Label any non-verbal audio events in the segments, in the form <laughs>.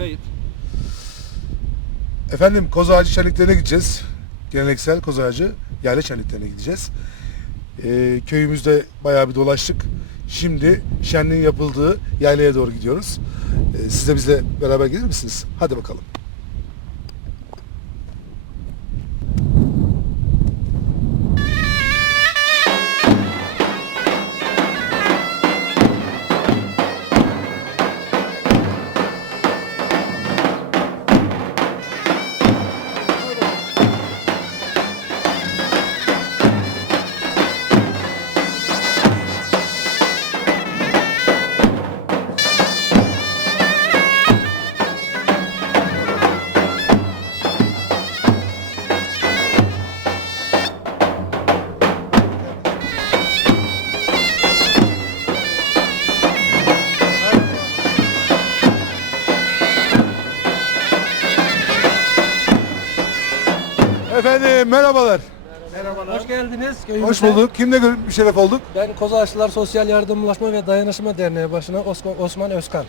Kayıt. Efendim koz şenliklerine gideceğiz. Geleneksel koz ağacı yayla şenliklerine gideceğiz. Ee, köyümüzde bayağı bir dolaştık. Şimdi şenliğin yapıldığı yaylaya doğru gidiyoruz. Ee, siz de bizle beraber gelir misiniz? Hadi bakalım. Efendim merhabalar. Hoş geldiniz. Hoş köyümüze. bulduk. Kimle gör- müşerref olduk? Ben Kozağaçlılar Sosyal Yardımlaşma ve Dayanışma Derneği Başkanı Osman Özkan.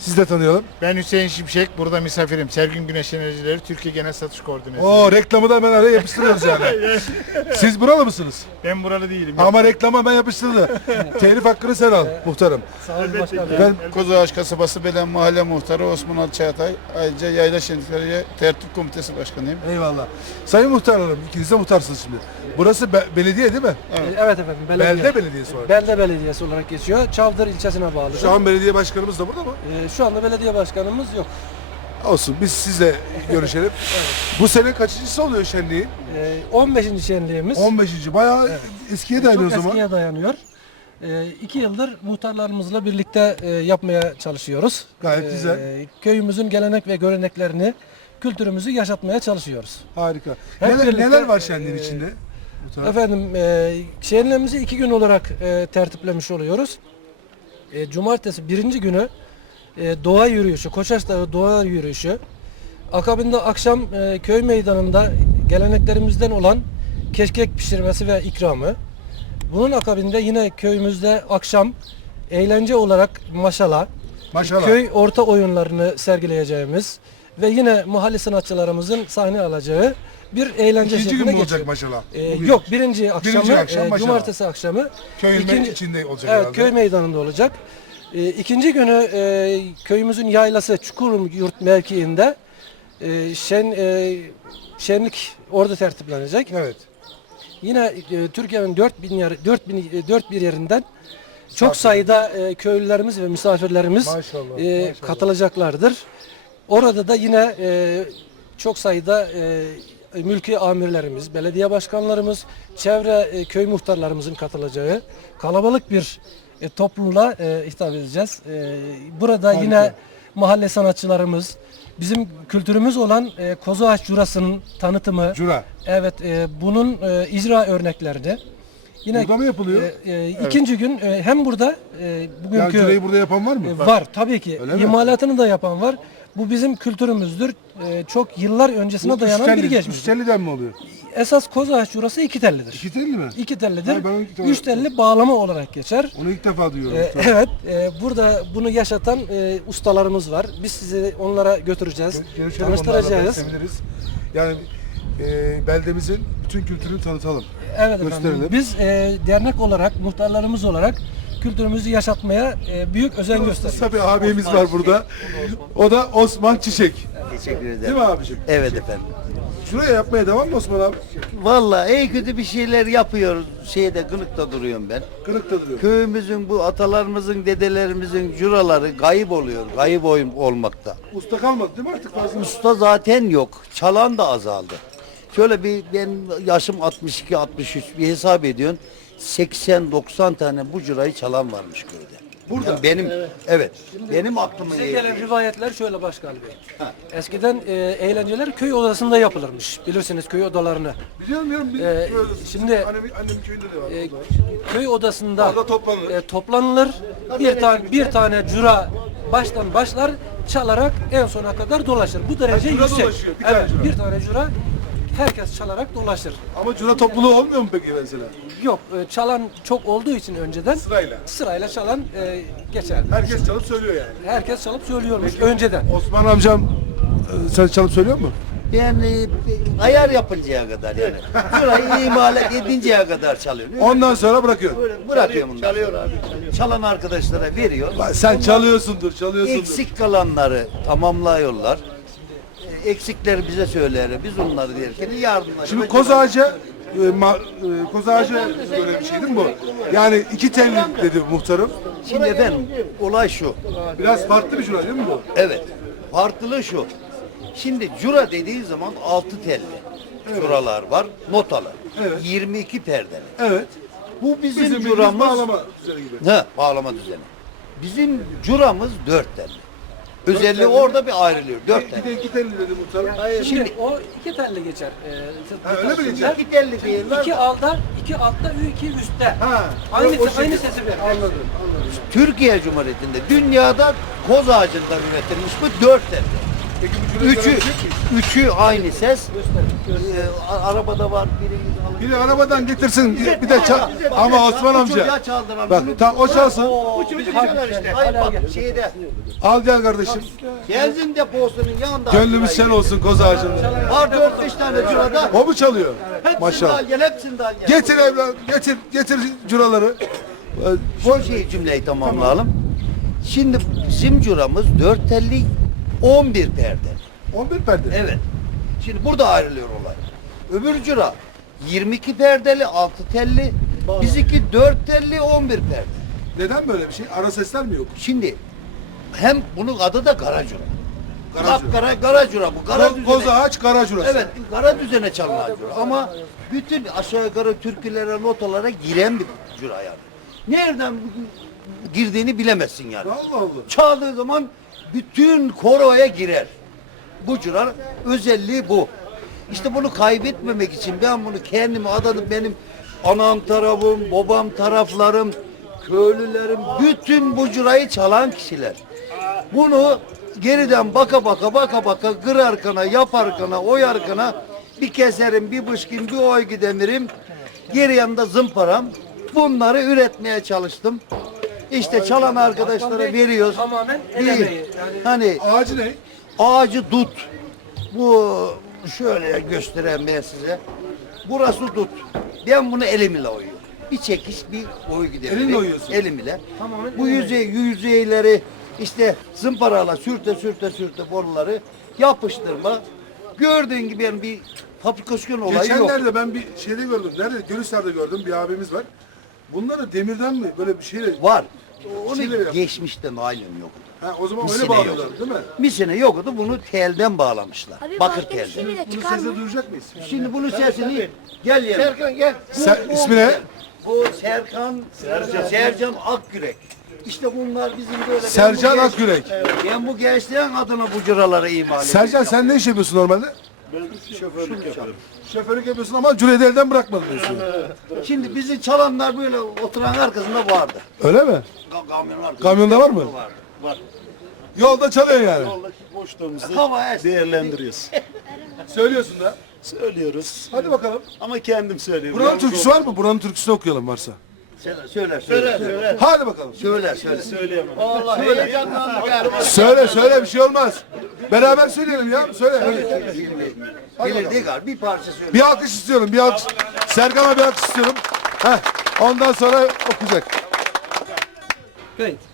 Siz de tanıyalım. Ben Hüseyin Şimşek, burada misafirim. Sergin Güneş Enerjileri Türkiye Genel Satış Koordinatörü. Oo reklamı da hemen araya yapıştırıyoruz yani. <laughs> Siz buralı mısınız? Ben buralı değilim. Ama reklama ben yapıştırdı. <laughs> Telif hakkını sen al muhtarım. Sağ olun başkanım. Ben Kozağaç Kasabası Belen Mahalle Muhtarı Osman Ali Çağatay. Ayrıca Yayla Şenlikleri Tertip Komitesi Başkanıyım. eyvallah. Sayın muhtarlarım ikiniz de muhtarsınız şimdi. Burası be- belediye değil mi? Evet efendim. Belediye. Belde belediyesi var. Belde Belediyesi olarak geçiyor. Çavdır ilçesine bağlı. Şu an belediye başkanımız da burada mı? Ee, şu anda belediye başkanımız yok. Olsun biz sizle görüşelim. <laughs> Bu sene kaçıncısı oluyor şenliğin? Ee, 15. şenliğimiz 15. Bayağı eskiye dayanıyor çok o zaman. eskiye dayanıyor. Ee, iki yıldır muhtarlarımızla birlikte e, yapmaya çalışıyoruz. Gayet Ee, güzel. Köyümüzün gelenek ve göreneklerini, kültürümüzü yaşatmaya çalışıyoruz. Harika. Hep Neler, birlikte, neler var şenliğin e, içinde? Muhtar? Efendim, e, şenliğimizi iki gün olarak e, tertiplemiş oluyoruz. E, cumartesi birinci günü e, doğa yürüyüşü, Koçaş Dağı doğa yürüyüşü. Akabinde akşam e, köy meydanında geleneklerimizden olan keşkek pişirmesi ve ikramı. Bunun akabinde yine köyümüzde akşam eğlence olarak maşala, Maşallah. köy orta oyunlarını sergileyeceğimiz ve yine mahalle sanatçılarımızın sahne alacağı bir eğlence İkinci gün şekline mü olacak geçiyor. maşallah? Ee, Bugün. yok birinci akşamı akşam e, maşallah. cumartesi akşamı Köyün ikinci- içinde olacak evet herhalde. köy meydanında olacak. E, ikinci günü e, köyümüzün yaylası Çukuryurt mevkiinde e, şen e, şenlik orada tertiplenecek. Evet. Yine e, Türkiye'nin 4000 yer 4000 e, dört bir yerinden çok sayıda e, köylülerimiz ve misafirlerimiz Maşallah, e, maşallah. katılacaklardır. Orada da yine e, çok sayıda e, mülki amirlerimiz, belediye başkanlarımız, çevre e, köy muhtarlarımızın katılacağı kalabalık bir e, topluluğa e, hitap edeceğiz. E, burada yine mahalle sanatçılarımız, bizim kültürümüz olan e, Kozu Ağaç Curası'nın tanıtımı, Cura. Evet, e, bunun e, icra örneklerini. Yine Burada mı yapılıyor? e, e, ikinci gün e, hem burada e, bugünkü Yani curayı burada yapan var mı? e, var tabii ki. Öyle mi? İmalatını da yapan var. Bu bizim kültürümüzdür. E, çok yıllar öncesine Bu dayanan bir geçmiş. üç telliden mi oluyor? Esas koz ağaç iki tellidir. İki telli mi? İki tellidir. Ha, ben onu ilk defa- Üç telli bağlama olarak geçer. Onu ilk defa duyuyorum. E, evet, e, burada bunu yaşatan e, ustalarımız var. Biz sizi onlara götüreceğiz, Görüşelim tanıştıracağız. Yani e, beldemizin bütün kültürünü tanıtalım. Evet efendim. Gösterelim. Biz e, dernek olarak, muhtarlarımız olarak kültürümüzü yaşatmaya e, büyük özen gösteriyoruz. Tabii abimiz var burada. O da Osman Çiçek. Teşekkür ederim. Değil mi abicim? Evet efendim. Şuraya yapmaya devam mı Osman abi? Vallahi iyi kötü bir şeyler yapıyoruz. Şeyde Kınık'ta duruyorum ben. Kırıkta duruyor. Köyümüzün bu atalarımızın, dedelerimizin curaları kayıp oluyor. Kayıp oyun olmakta. Usta kalmadı değil mi artık fazla? Usta zaten yok. Çalan da azaldı. Şöyle bir ben yaşım 62 63 bir hesap ediyorsun. 80-90 tane bu curayı çalan varmış köyde. Burada. Yani benim evet. benim aklıma Bize gelen rivayetler şöyle Başkan Bey. Eskiden e, eğlenceler köy odasında yapılırmış. Bilirsiniz köy odalarını. Biliyorum biliyorum. Bir, Ee, böyle- şimdi- annemin, annemin köyünde de var. E, köy odasında Orada toplanılır. e, toplanılır. Bir tane bir tane cura baştan başlar çalarak en sona kadar dolaşır. Bu derece cura yüksek. dolaşıyor, bir tane evet, cura. bir tane cura herkes çalarak dolaşır. Ama cura topluluğu olmuyor mu peki mesela? Yok e, çalan çok olduğu için önceden Sırayla. sırayla çalan e, geçerdi. Herkes çalıp söylüyor yani. Herkes çalıp söylüyormuş önceden. Osman amcam e, sen çalıp söylüyor mu? Ben e, ayar yapıncaya kadar yani. Şurayı imalat edinceye kadar çalıyorum. Ondan sonra bırakıyor. Böyle bırakıyorum bundan. Çalıyor abi. Çalan arkadaşlara veriyor. Sen çalıyorsundur, çalıyorsundur. Eksik kalanları tamamlıyorlar. Eksikleri bize söyler. Biz onları derken yardımlar. Şimdi koz ağacı e, ma, e, koz göre bir şey değil mi bu? Yani iki telli dedi muhtarım. Şimdi efendim olay şu. Biraz farklı bir şura değil mi bu? Evet. Farklılığı şu. Şimdi cura dediğin zaman altı telli. Curalar var, notalar. Evet. 22 perdeli. Evet. Bu bizim, Bizim curamız. bağlama üzere gibi. He, bağlama düzeni. Bizim curamız dört telli. Özelliği orada bir ayrılıyor. Dört telli. iki telli dedi muhtarım. Şimdi o iki telli geçer. E, Ha, öyle mi geçer? İki telli değiller. İki alda, iki altta, iki üstte. Ha, Aynı, o şekilde. aynı sesi verir. Anladım, anladım. Türkiye Cumhuriyeti'nde dünyada koz ağacından üretilmiş bu dört telli. Peki bu cürayı Üçü, miyiz? üçü aynı ses. Ee, a- arabada var, biri alın. Biri arabadan getirsin bir de çal. Ama Osman amca. Bak tam o çalsın. Bu çocuk çalar işte. Hayır bak şeyde. Al gel kardeşim. Benzin deposunun yanında. Gönlümüz sen olsun koz ağacının. Var dört beş tane cürada. O mu çalıyor? Hepsini Maşallah. al gel, hepsini al gel. Getir evlat, getir, getir curaları. Ee, Bu şeyi cümleyi tamamlayalım. Şimdi bizim curamız dört telli 11 perde. 11 perde. Evet. Şimdi burada ayrılıyor olay. Öbür cura 22 perdeli, 6 telli. Bizimki 4 telli, 11 perde. Neden böyle bir şey? Ara sesler mi yok? Şimdi hem bunun adı da Karacura. Karacura. Kara, Karacura bu. Kara Ko- Koz ağaç, kara curası. Evet, kara düzene çalınan cura. Ama bütün aşağı yukarı türkülere, notalara giren bir cura yani. Nereden girdiğini bilemezsin yani. Allah Allah. Çaldığı zaman bütün koroya girer. Bu cürar özelliği bu. İşte bunu kaybetmemek için ben bunu kendime adadım. Benim anam tarafım, babam taraflarım, köylülerim, bütün bu cürayı çalan kişiler. Bunu geriden baka baka baka baka gır arkana, yap arkana, oy arkana bir keserim, bir bışkın, bir oy gidemirim. Geri yanında zımparam. Bunları üretmeye çalıştım. İşte çalan arkadaşlara veriyoruz. Tamamen el Bir- emeği. Yani Hani Ağacı ne? ağacı dut. Bu şöyle göstereyim ben size. Burası dut. Ben bunu elimle oyuyorum. Bir çekiş bir oy giderim. Elinle oyuyorsun. Elimle. Tamamen Bu elinle. yüzey, yüzeyleri işte zımparayla sürte sürte sürte boruları yapıştırma. Gördüğün gibi yani bir fabrikasyon olayı yok. Geçenlerde ben bir şeyde gördüm. Nerede? Gönüsler'de gördüm. Bir abimiz var. Bunları demirden mi? Böyle bir şeyle. Var. Şeyle Onu yap- geçmişten halen yok. Ha, o zaman Misine öyle bağlıyorlar değil mi? Bir sene yoktu bunu telden bağlamışlar. Abi Bakır başka bir telden. de Bunu çıkar sesle mı? duyacak mıyız? Şimdi bunun sesini gel ya. Serkan gel. Ser- ismi ne? Bu Serkan Sercan, Sercan Akgürek. İşte bunlar bizim böyle. Sercan bu genç- Akgürek. Ben bu gençlerin adına bu cıraları imal ediyorum. Sercan sen ne iş yapıyorsun normalde? Şoförlük yapıyorsun ama cüreyi de elden bırakmadın diyorsun. Şimdi bizi çalanlar böyle oturan arkasında vardı. Öyle mi? Ka- arkasında. Kamyonda var mı? Var. Yolda çalıyor yani. Yoldaki boşluğumuzu Hava esti. değerlendiriyoruz. <laughs> Söylüyorsun da. Söylüyoruz. Hadi bakalım. Ama kendim söylüyorum. Buranın türküsü var mı? Buranın türküsünü okuyalım varsa. Söyler, söyler, söyler. Söyler, Hadi bakalım. söyler. söyler. Söyleyemem. Allah galiba. Söyle söyle bir şey olmaz. Beraber söyleyelim ya. Söyle. Bilirdik galiba. Bir parça söyle. Bir alkış istiyorum. Bir alkış. Serkan'a bir alkış istiyorum. Heh. Ondan sonra okuyacak. kayıt.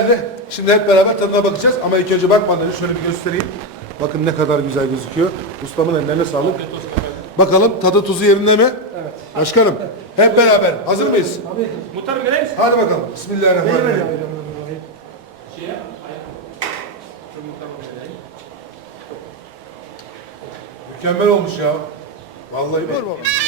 Geldi. Şimdi hep beraber tadına bakacağız ama ilk önce bakmadan önce şöyle bir göstereyim. Bakın ne kadar güzel gözüküyor. Ustamın ellerine sağlık. Bakalım tadı tuzu yerinde mi? Evet. Başkanım hep beraber hazır mıyız? Muhtarım göreyim Hadi bakalım. Bismillahirrahmanirrahim. Mükemmel olmuş ya. Vallahi var baba.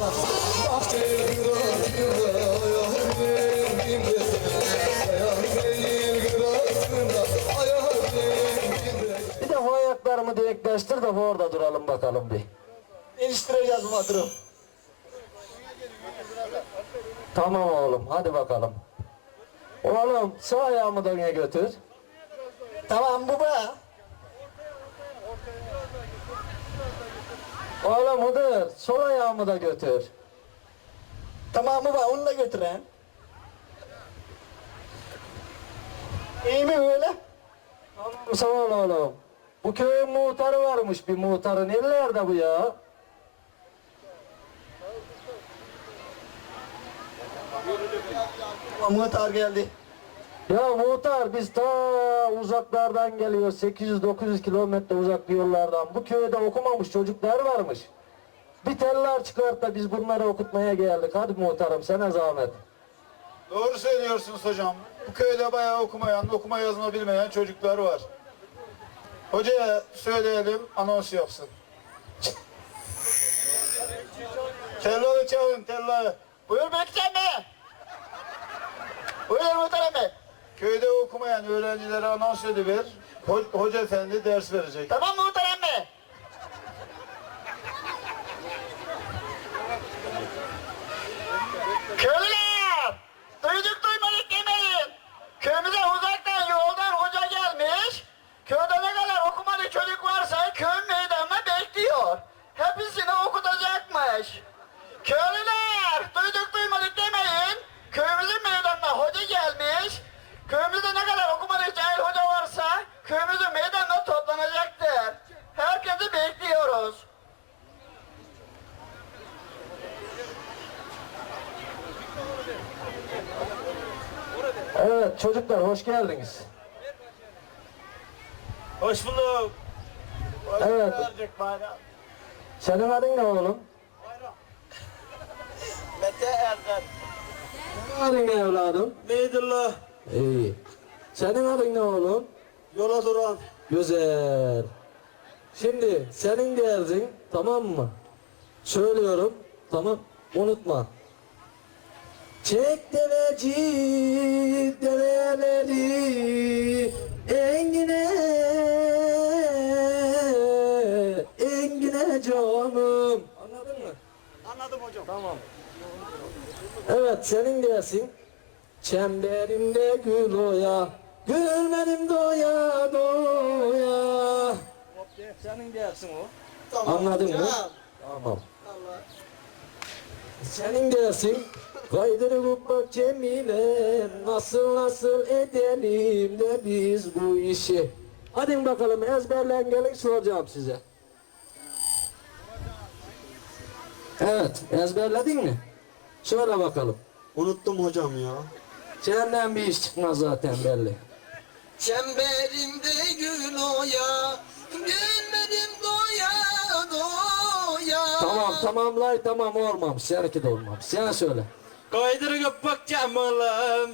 Bir de bu ayaklarımı direkleştir de bu orada duralım bakalım bir. Değiştireceğiz matırım Tamam oğlum hadi bakalım. Oğlum sağ ayağımı da götür. Tamam baba Oğlum Hıdır sol ayağımı da götür. Tamam baba onu da götüren İyi mi böyle? Tamam sağ ol oğlum. Bu köyün muhtarı varmış bir muhtarı. Nerelerde bu ya? Muhtar geldi Ya muhtar biz ta uzaklardan geliyor 800-900 kilometre uzak yollardan. Bu köyde okumamış çocuklar varmış. Bir teller çıkart da biz bunları okutmaya geldik. Hadi muhtarım sana zahmet. Doğru söylüyorsunuz hocam. Bu köyde bayağı okumayan, okuma yazma bilmeyen çocuklar var. Hocaya söyleyelim, anons yapsın. Telları çağırın, telları. Buyur bekleme. Buyur muhterem bey. Köyde okumayan öğrencilere anons ediver. Ho- Hoca efendi ders verecek. Tamam muhterem bey. Köylüler! Duyduk duymadık demeyin. Köyümüze uzaktan yoldan hoca gelmiş. Köyde ne kadar okumadı çocuk varsa köy meydanına bekliyor. Hepsini okutacakmış. Köylüler! Duyduk duymadık demeyin. Köyümüzün meydanına hoca gelmiş. Köyümüzde ne kadar okumadık cahil hoca varsa köyümüzün meydanına toplanacaktır. Herkesi bekliyoruz. Evet çocuklar hoş geldiniz. Hoş bulduk. Evet. bayram. Senin adın ne oğlum? Mete Erdem. Senin adın ne evladım? Beydullah. İyi. Senin adın ne oğlum? Yola duran. Güzel. Şimdi senin derdin tamam mı? Söylüyorum tamam unutma. Çek deveci develeri engine engine canım. Anladın mı? Anladım hocam. Tamam. Evet senin dersin. Çemberimde gül oya, gülmedim doya doya. Senin dersin o. Anladın mı? Tamam. Senin dersin. Kaydırıp bak Cemile nasıl nasıl edelim de biz bu işi. Hadi bakalım ezberlen gelin soracağım size. Evet ezberledin mi? Söyle bakalım. Unuttum hocam ya. Senden bir iş çıkmaz zaten belli. Çemberimde gül oya, gülmedim doya doya. Tamam tamamlay tamam olmamış. Seninki de olmamış. Sen söyle. Kaydırıp bak Cemal'ım.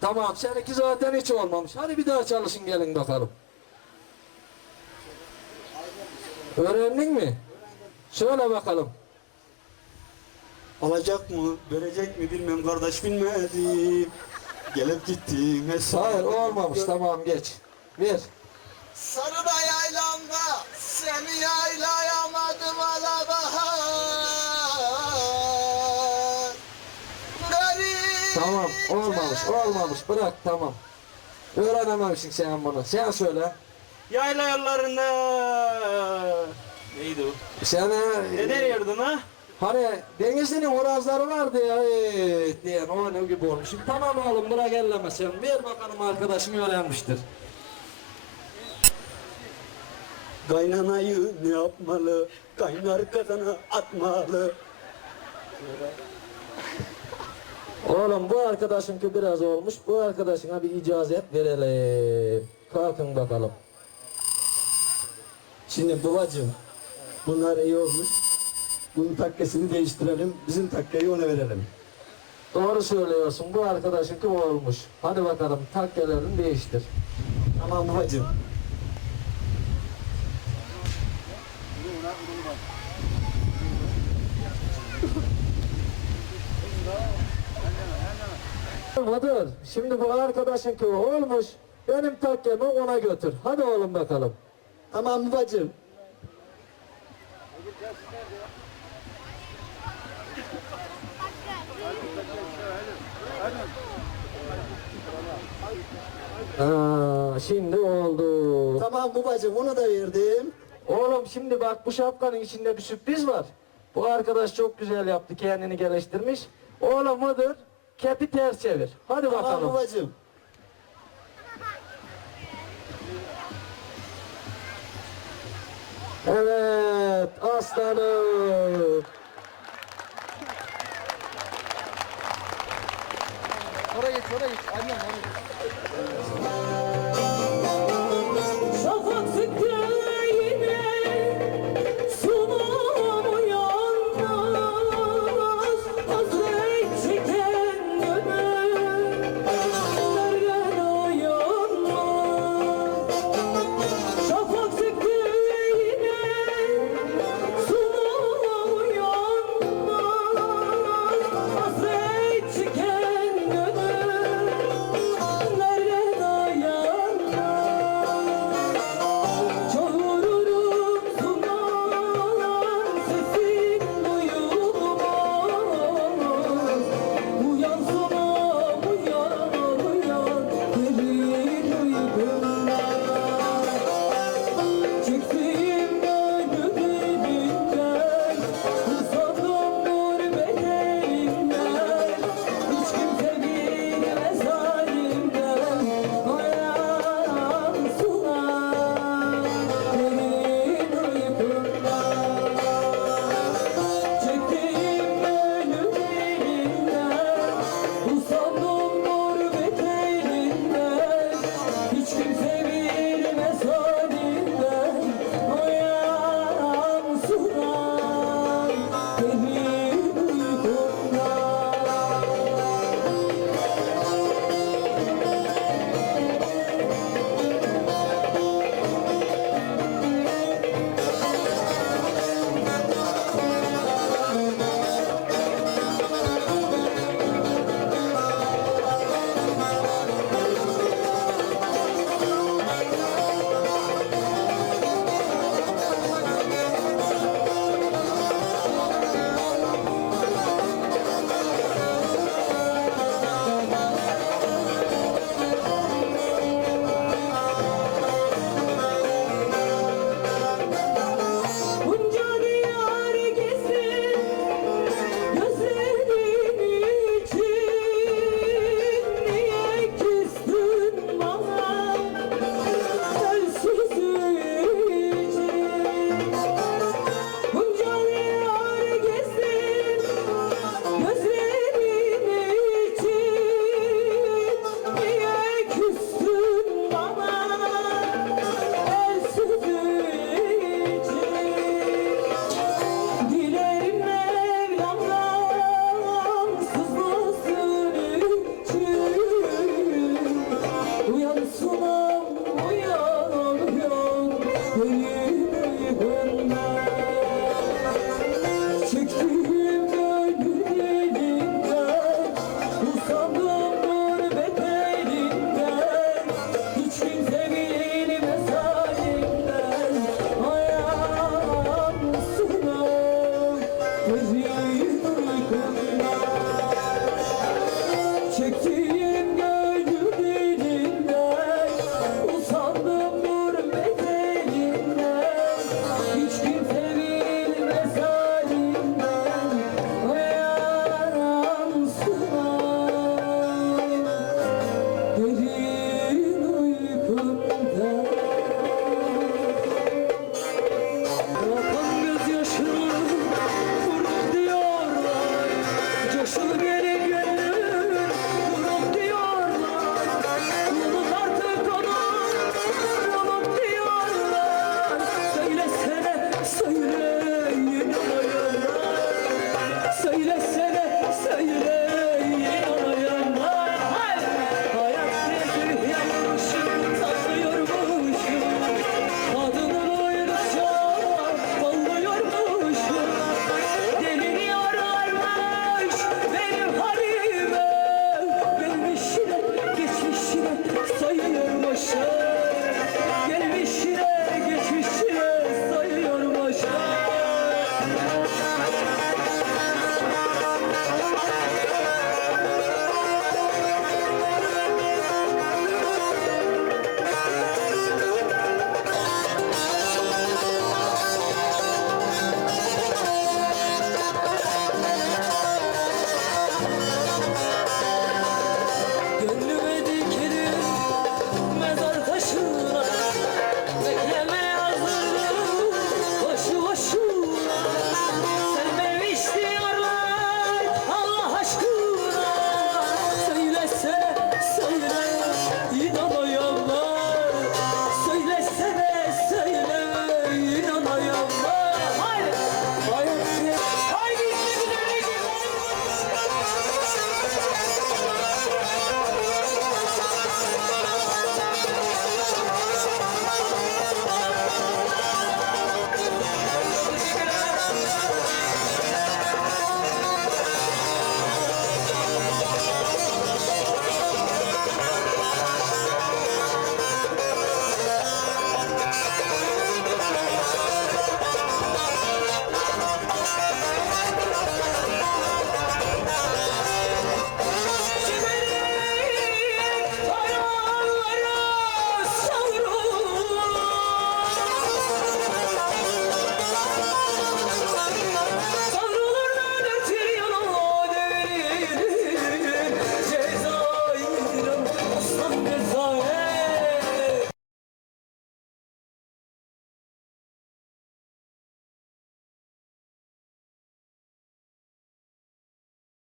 Tamam seninki zaten hiç olmamış. Hadi bir daha çalışın gelin bakalım. Öğrendin mi? Söyle bakalım. Alacak mı, verecek mi bilmem kardeş bilmedi. Gelip gittim hesap. Hayır olmamış tamam geç. Ver. Sarıda yaylamda seni yaylayamadım olmamış olmamış bırak tamam. Öğrenememişsin sen bunu. Sen söyle. Yayla yollarında. Neydi o? Sen Ne deriyordun ha? Hani Denizli'nin horozları vardı ya evet diyen o ne gibi olmuş. Şimdi tamam oğlum bırak elleme sen. Ver bakalım arkadaşın öğrenmiştir. Kaynanayı ne yapmalı? Kaynar kazana atmalı. Oğlum bu arkadaşın ki biraz olmuş. Bu arkadaşına bir icazet verelim. Kalkın bakalım. Şimdi babacığım bunlar iyi olmuş. Bunun takkesini değiştirelim. Bizim takkeyi ona verelim. Doğru söylüyorsun. Bu arkadaşın ki olmuş. Hadi bakalım takkelerini değiştir. Tamam babacığım. Mıdır? Şimdi bu arkadaşın köyü olmuş. Benim takkemi ona götür. Hadi oğlum bakalım. Tamam babacığım. Aa, şimdi oldu. Tamam babacığım onu da verdim. Oğlum şimdi bak bu şapkanın içinde bir sürpriz var. Bu arkadaş çok güzel yaptı kendini geliştirmiş. Oğlum mıdır? kepi ters çevir. Hadi tamam bakalım. babacığım. Evet aslanım. Oraya geç oraya geç. Annem oraya geç.